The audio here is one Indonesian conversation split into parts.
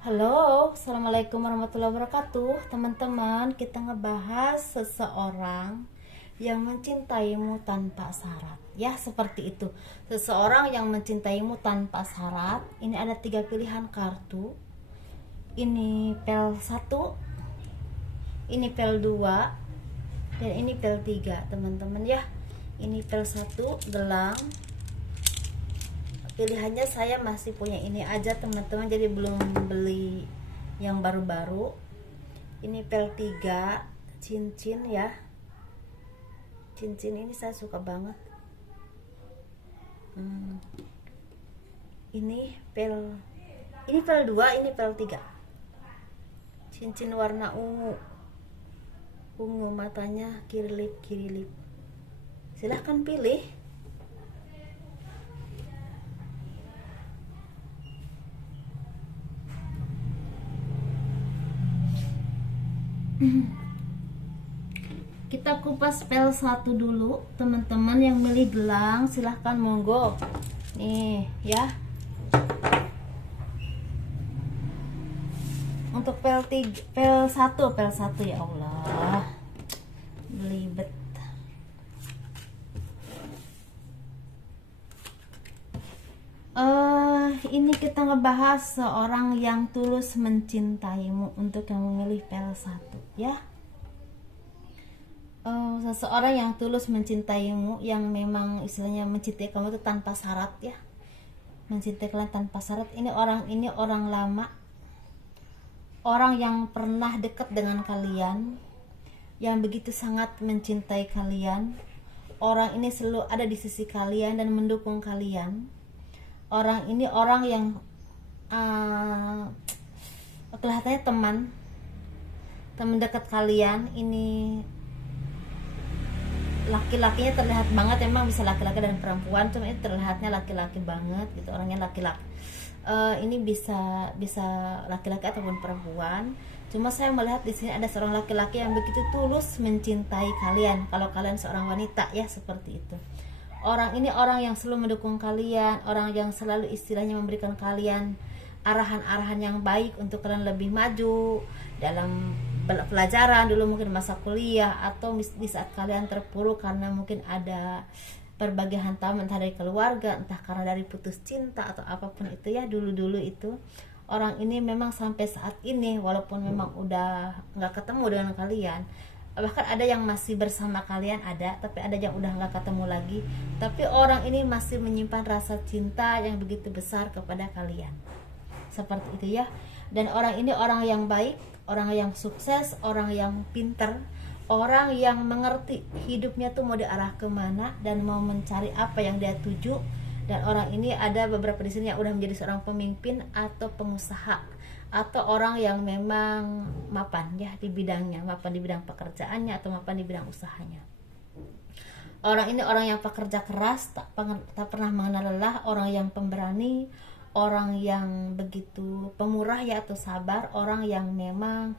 Halo, assalamualaikum warahmatullahi wabarakatuh. Teman-teman, kita ngebahas seseorang yang mencintaimu tanpa syarat. Ya, seperti itu. Seseorang yang mencintaimu tanpa syarat. Ini ada 3 pilihan kartu. Ini pel 1, ini pel 2, dan ini pel 3, teman-teman ya. Ini pel 1 gelang. Pilihannya saya masih punya ini aja teman-teman, jadi belum beli yang baru-baru. Ini pel 3 cincin ya, cincin ini saya suka banget. Ini pel 2, ini pel 3, cincin warna ungu matanya kiri lip. Silahkan pilih. Kita kupas pel 1 dulu. Teman-teman yang milih gelang silahkan monggo. Nih ya. Untuk pel 1 ya Allah. Belibet. Ini kita ngebahas seorang yang tulus mencintaimu. Untuk yang memilih pel 1 ya. Seseorang yang tulus mencintaimu, yang memang istilahnya mencintai kamu itu tanpa syarat ya, mencintai kalian tanpa syarat. Ini orang lama, orang yang pernah dekat dengan kalian, yang begitu sangat mencintai kalian. Orang ini selalu ada di sisi kalian dan mendukung kalian. Orang ini orang yang kelihatannya teman dekat kalian. Ini laki-lakinya terlihat banget, emang bisa laki-laki dan perempuan, cuma ini terlihatnya laki-laki banget gitu, orangnya laki-laki. Ini bisa laki-laki ataupun perempuan, cuma saya melihat di sini ada seorang laki-laki yang begitu tulus mencintai kalian. Kalau kalian seorang wanita ya, seperti itu. Orang ini orang yang selalu mendukung kalian, orang yang selalu istilahnya memberikan kalian arahan-arahan yang baik untuk kalian lebih maju dalam pelajaran dulu, mungkin masa kuliah, atau di saat kalian terpuruk karena mungkin ada berbagai hantaman, entah dari keluarga, entah karena dari putus cinta atau apapun itu ya, dulu itu. Orang ini memang sampai saat ini, walaupun memang udah nggak ketemu dengan kalian, bahkan ada yang masih bersama kalian, ada, tapi ada yang udah nggak ketemu lagi, tapi orang ini masih menyimpan rasa cinta yang begitu besar kepada kalian, seperti itu ya. Dan orang ini orang yang baik, orang yang sukses, orang yang pinter, orang yang mengerti hidupnya tuh mau diarah kemana dan mau mencari apa yang dia tuju. Dan orang ini ada beberapa di sini yang udah menjadi seorang pemimpin atau pengusaha, atau orang yang memang mapan ya di bidangnya, mapan di bidang pekerjaannya atau mapan di bidang usahanya. Orang ini orang yang pekerja keras, tak pernah mengenal lelah, orang yang pemberani, orang yang begitu pemurah ya atau sabar, orang yang memang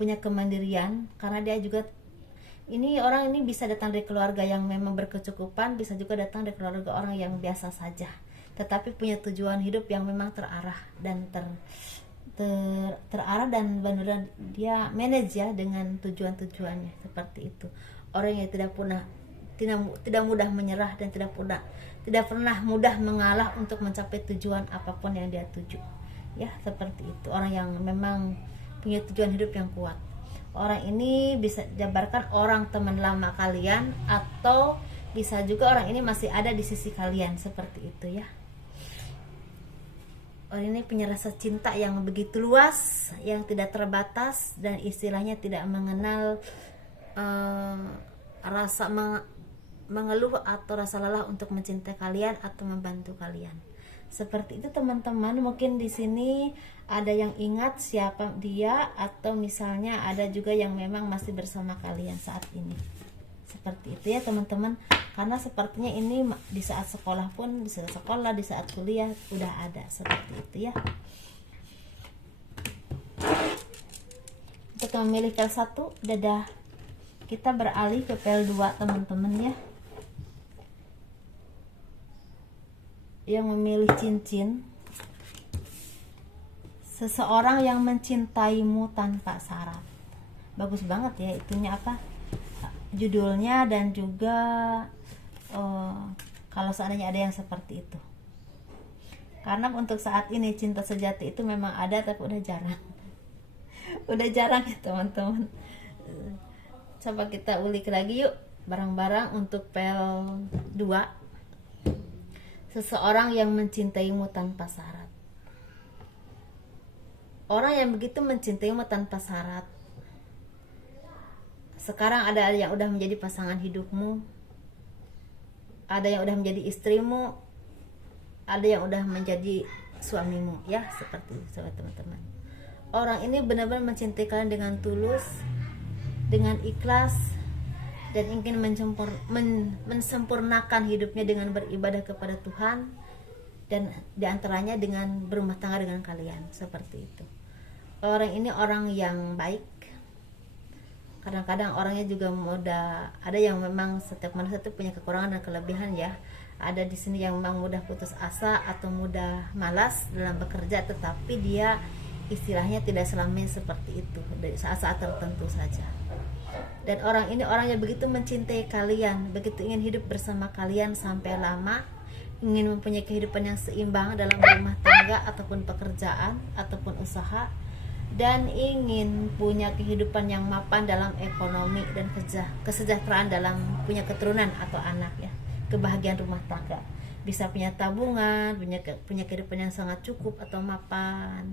punya kemandirian, karena dia juga orang ini bisa datang dari keluarga yang memang berkecukupan, bisa juga datang dari keluarga orang yang biasa saja, tetapi punya tujuan hidup yang memang terarah dan terarah dan benar dia manage ya dengan tujuannya, seperti itu. Orang yang tidak mudah menyerah dan tidak pernah mudah mengalah untuk mencapai tujuan apapun yang dia tuju ya, seperti itu. Orang yang memang punya tujuan hidup yang kuat. Orang ini bisa jabarkan orang teman lama kalian, atau bisa juga orang ini masih ada di sisi kalian, seperti itu ya. Orang ini punya rasa cinta yang begitu luas, yang tidak terbatas, dan istilahnya tidak mengenal rasa mengeluh atau rasa lelah untuk mencintai kalian atau membantu kalian. Seperti itu teman-teman. Mungkin di sini ada yang ingat siapa dia, atau misalnya ada juga yang memang masih bersama kalian saat ini. Seperti itu ya teman-teman. Karena sepertinya ini di saat sekolah pun, di saat sekolah, di saat kuliah udah ada, seperti itu ya. Untuk memilih pel 1 dadah. Kita beralih ke pel 2 teman-teman ya. Yang memilih cincin Seseorang yang mencintaimu tanpa syarat. Bagus banget ya itunya apa? Judulnya dan juga kalau seandainya ada yang seperti itu. Karena untuk saat ini cinta sejati itu memang ada tapi udah jarang. Udah jarang ya teman-teman. Coba kita ulik lagi yuk barang-barang untuk PL 2. Seseorang yang mencintaimu tanpa syarat. Orang yang begitu mencintaimu tanpa syarat. Sekarang ada yang udah menjadi pasangan hidupmu, ada yang udah menjadi istrimu, ada yang udah menjadi suamimu, ya seperti itu teman-teman. Orang ini benar-benar mencintai kalian dengan tulus, dengan ikhlas, dan ingin mensempurnakan hidupnya dengan beribadah kepada Tuhan, dan diantaranya dengan berumah tangga dengan kalian, seperti itu. Orang ini orang yang baik. Kadang-kadang orangnya juga mudah, ada yang memang setiap manusia itu punya kekurangan dan kelebihan ya. Ada di sini yang memang mudah putus asa atau mudah malas dalam bekerja, tetapi dia istilahnya tidak selamanya seperti itu, dari saat-saat tertentu saja. Dan orang ini orang yang begitu mencintai kalian, begitu ingin hidup bersama kalian sampai lama, ingin mempunyai kehidupan yang seimbang dalam rumah tangga ataupun pekerjaan ataupun usaha, dan ingin punya kehidupan yang mapan dalam ekonomi dan kesejahteraan dalam punya keturunan atau anak ya, kebahagiaan rumah tangga, bisa punya tabungan, punya kehidupan yang sangat cukup atau mapan,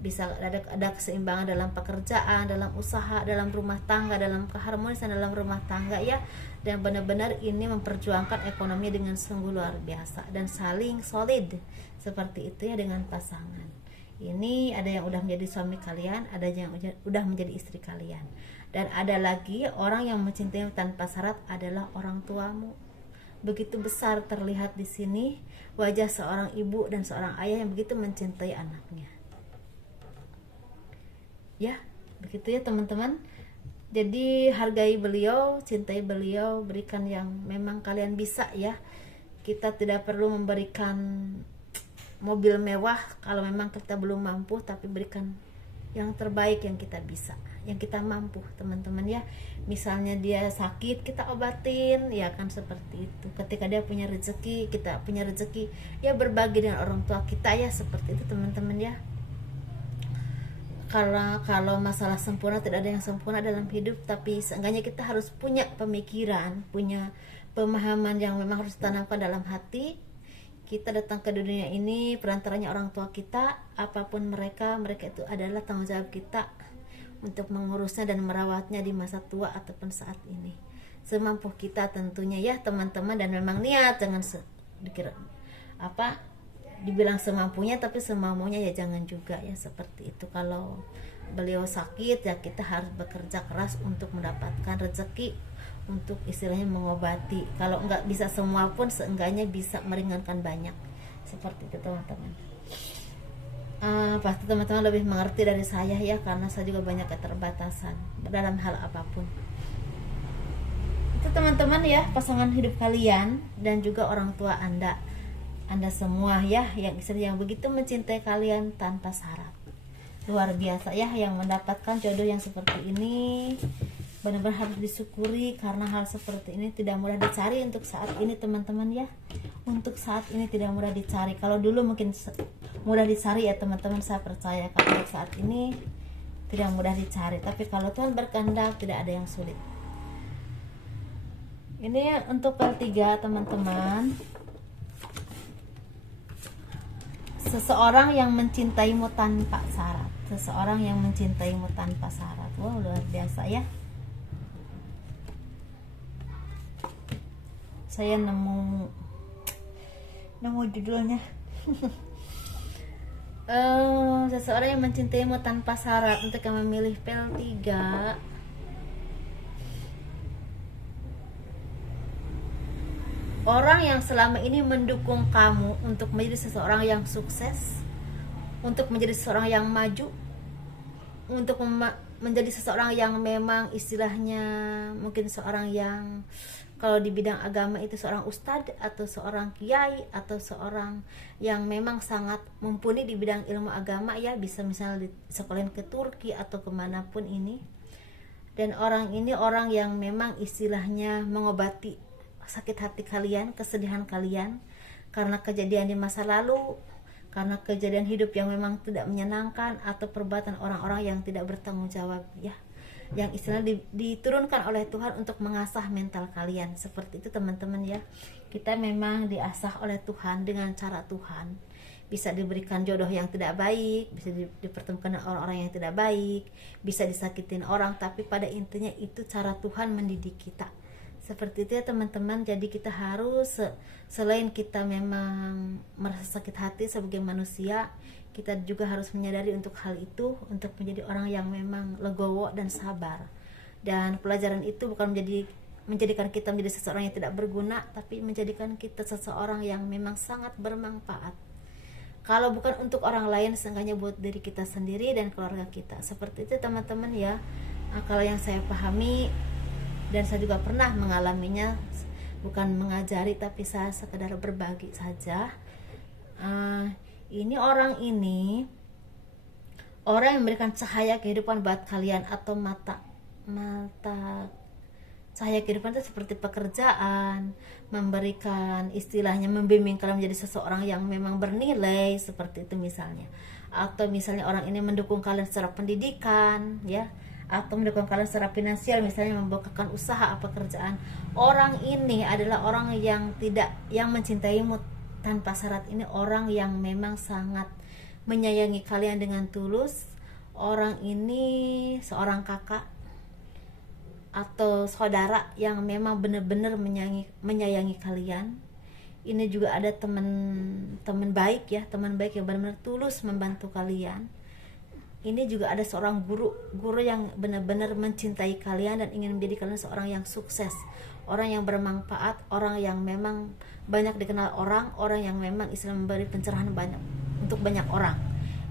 bisa ada keseimbangan dalam pekerjaan, dalam usaha, dalam rumah tangga, dalam keharmonisan dalam rumah tangga ya, dan benar-benar ini memperjuangkan ekonomi dengan sungguh luar biasa dan saling solid seperti itu ya dengan pasangan. Ini ada yang udah menjadi suami kalian, ada yang udah menjadi istri kalian, dan ada lagi orang yang mencintai tanpa syarat adalah orang tuamu. Begitu besar terlihat di sini wajah seorang ibu dan seorang ayah yang begitu mencintai anaknya. Ya, begitu ya teman-teman. Jadi hargai beliau, cintai beliau, berikan yang memang kalian bisa ya. Kita tidak perlu memberikan mobil mewah kalau memang kita belum mampu, tapi berikan yang terbaik yang kita bisa, yang kita mampu teman-teman ya. Misalnya dia sakit, kita obatin ya kan, seperti itu. Ketika dia punya rezeki, kita punya rezeki ya, berbagi dengan orang tua kita ya, seperti itu teman-teman ya. Kalau masalah sempurna, tidak ada yang sempurna dalam hidup, tapi seenggaknya kita harus punya pemikiran, punya pemahaman yang memang harus ditanamkan dalam hati. Kita datang ke dunia ini perantaranya orang tua kita, apapun mereka itu adalah tanggung jawab kita untuk mengurusnya dan merawatnya di masa tua ataupun saat ini, semampu kita tentunya ya teman-teman. Dan memang niat, jangan dikira dibilang semampunya, tapi semampunya ya jangan juga ya, seperti itu. Kalau beliau sakit ya kita harus bekerja keras untuk mendapatkan rezeki, untuk istilahnya mengobati. Kalau nggak bisa semua pun seenggaknya bisa meringankan banyak, seperti itu teman-teman. Pasti teman-teman lebih mengerti dari saya ya, karena saya juga banyak keterbatasan dalam hal apapun. Itu teman-teman ya, pasangan hidup kalian dan juga orang tua anda semua ya, yang begitu mencintai kalian tanpa syarat. Luar biasa ya yang mendapatkan jodoh yang seperti ini. Benar-benar harus disyukuri, karena hal seperti ini tidak mudah dicari untuk saat ini teman-teman ya. Untuk saat ini tidak mudah dicari. Kalau dulu mungkin mudah dicari ya teman-teman, saya percaya. Kalau untuk saat ini tidak mudah dicari, tapi kalau Tuhan berkehendak tidak ada yang sulit. Ini untuk ketiga teman-teman. Seseorang yang mencintaimu tanpa syarat. Seseorang yang mencintaimu tanpa syarat. Wow, luar biasa ya. Saya nemu judulnya. Seseorang yang mencintaimu tanpa syarat. Untuk yang memilih PL 3, orang yang selama ini mendukung kamu untuk menjadi seseorang yang sukses, untuk menjadi seseorang yang maju, untuk menjadi seseorang yang memang istilahnya mungkin seorang yang kalau di bidang agama itu seorang ustadz atau seorang kiai atau seorang yang memang sangat mumpuni di bidang ilmu agama ya, bisa misalnya sekolahin ke Turki atau kemanapun ini. Dan orang ini orang yang memang istilahnya mengobati sakit hati kalian, kesedihan kalian karena kejadian di masa lalu, karena kejadian hidup yang memang tidak menyenangkan atau perbuatan orang-orang yang tidak bertanggung jawab ya, yang istilahnya diturunkan oleh Tuhan untuk mengasah mental kalian. Seperti itu teman-teman ya. Kita memang diasah oleh Tuhan dengan cara Tuhan. Bisa diberikan jodoh yang tidak baik, bisa dipertemukan dengan orang-orang yang tidak baik, bisa disakitin orang, tapi pada intinya itu cara Tuhan mendidik kita. Seperti itu ya teman-teman. Jadi kita harus selain kita memang merasa sakit hati sebagai manusia, kita juga harus menyadari untuk hal itu, untuk menjadi orang yang memang legowo dan sabar. Dan pelajaran itu bukan menjadikan kita menjadi seseorang yang tidak berguna, tapi menjadikan kita seseorang yang memang sangat bermanfaat. Kalau bukan untuk orang lain, seenggaknya buat diri kita sendiri dan keluarga kita. Seperti itu teman-teman ya. Kalau yang saya pahami, dan saya juga pernah mengalaminya, bukan mengajari tapi saya sekedar berbagi saja. Ini orang yang memberikan cahaya kehidupan buat kalian, atau mata cahaya kehidupan itu seperti pekerjaan, memberikan istilahnya membimbing kalian menjadi seseorang yang memang bernilai, seperti itu misalnya. Atau misalnya orang ini mendukung kalian secara pendidikan ya, atau mendukung kalian secara finansial, misalnya membukakan usaha atau pekerjaan. Orang ini adalah orang yang mencintaimu tanpa syarat. Ini orang yang memang sangat menyayangi kalian dengan tulus. Orang ini seorang kakak atau saudara yang memang benar-benar menyayangi kalian. Ini juga ada teman baik ya, teman baik yang benar-benar tulus membantu kalian. Ini juga ada seorang guru yang benar-benar mencintai kalian dan ingin menjadi kalian seorang yang sukses, orang yang bermanfaat, orang yang memang banyak dikenal orang yang memang Islam memberi pencerahan banyak untuk banyak orang.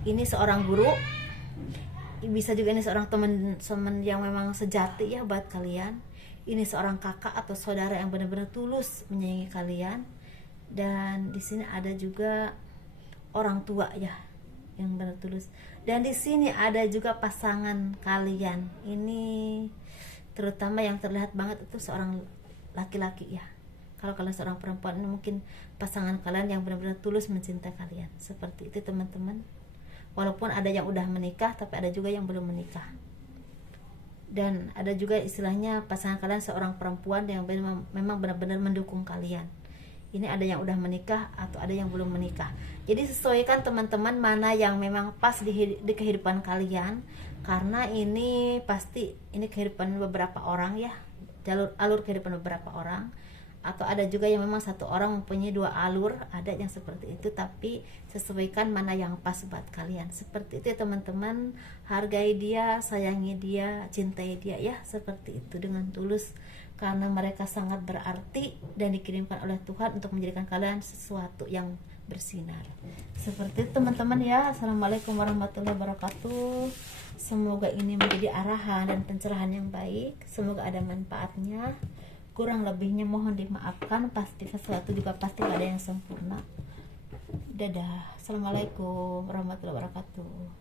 Ini seorang guru, bisa juga ini seorang teman yang memang sejati ya buat kalian. Ini seorang kakak atau saudara yang benar-benar tulus menyayangi kalian. Dan di sini ada juga orang tua ya yang benar tulus. Dan di sini ada juga pasangan kalian. Ini terutama yang terlihat banget itu seorang laki-laki ya. Kalau kalian seorang perempuan, ini mungkin pasangan kalian yang benar-benar tulus mencintai kalian. Seperti itu teman-teman. Walaupun ada yang udah menikah, tapi ada juga yang belum menikah. Dan ada juga istilahnya pasangan kalian seorang perempuan yang memang benar-benar mendukung kalian. Ini ada yang udah menikah atau ada yang belum menikah. Jadi sesuaikan teman-teman mana yang memang pas di kehidupan kalian. Karena ini pasti ini kehidupan beberapa orang ya, alur kehidupan beberapa orang. Atau ada juga yang memang satu orang mempunyai dua alur, ada yang seperti itu. Tapi sesuaikan mana yang pas buat kalian. Seperti itu ya teman-teman. Hargai dia, sayangi dia, cintai dia ya, seperti itu dengan tulus. Karena mereka sangat berarti dan dikirimkan oleh Tuhan untuk menjadikan kalian sesuatu yang bersinar. Seperti itu teman-teman ya. Assalamualaikum warahmatullahi wabarakatuh. Semoga ini menjadi arahan dan pencerahan yang baik. Semoga ada manfaatnya. Kurang lebihnya mohon dimaafkan. Pasti sesuatu juga pasti gak ada yang sempurna. Dadah. Assalamualaikum warahmatullahi wabarakatuh.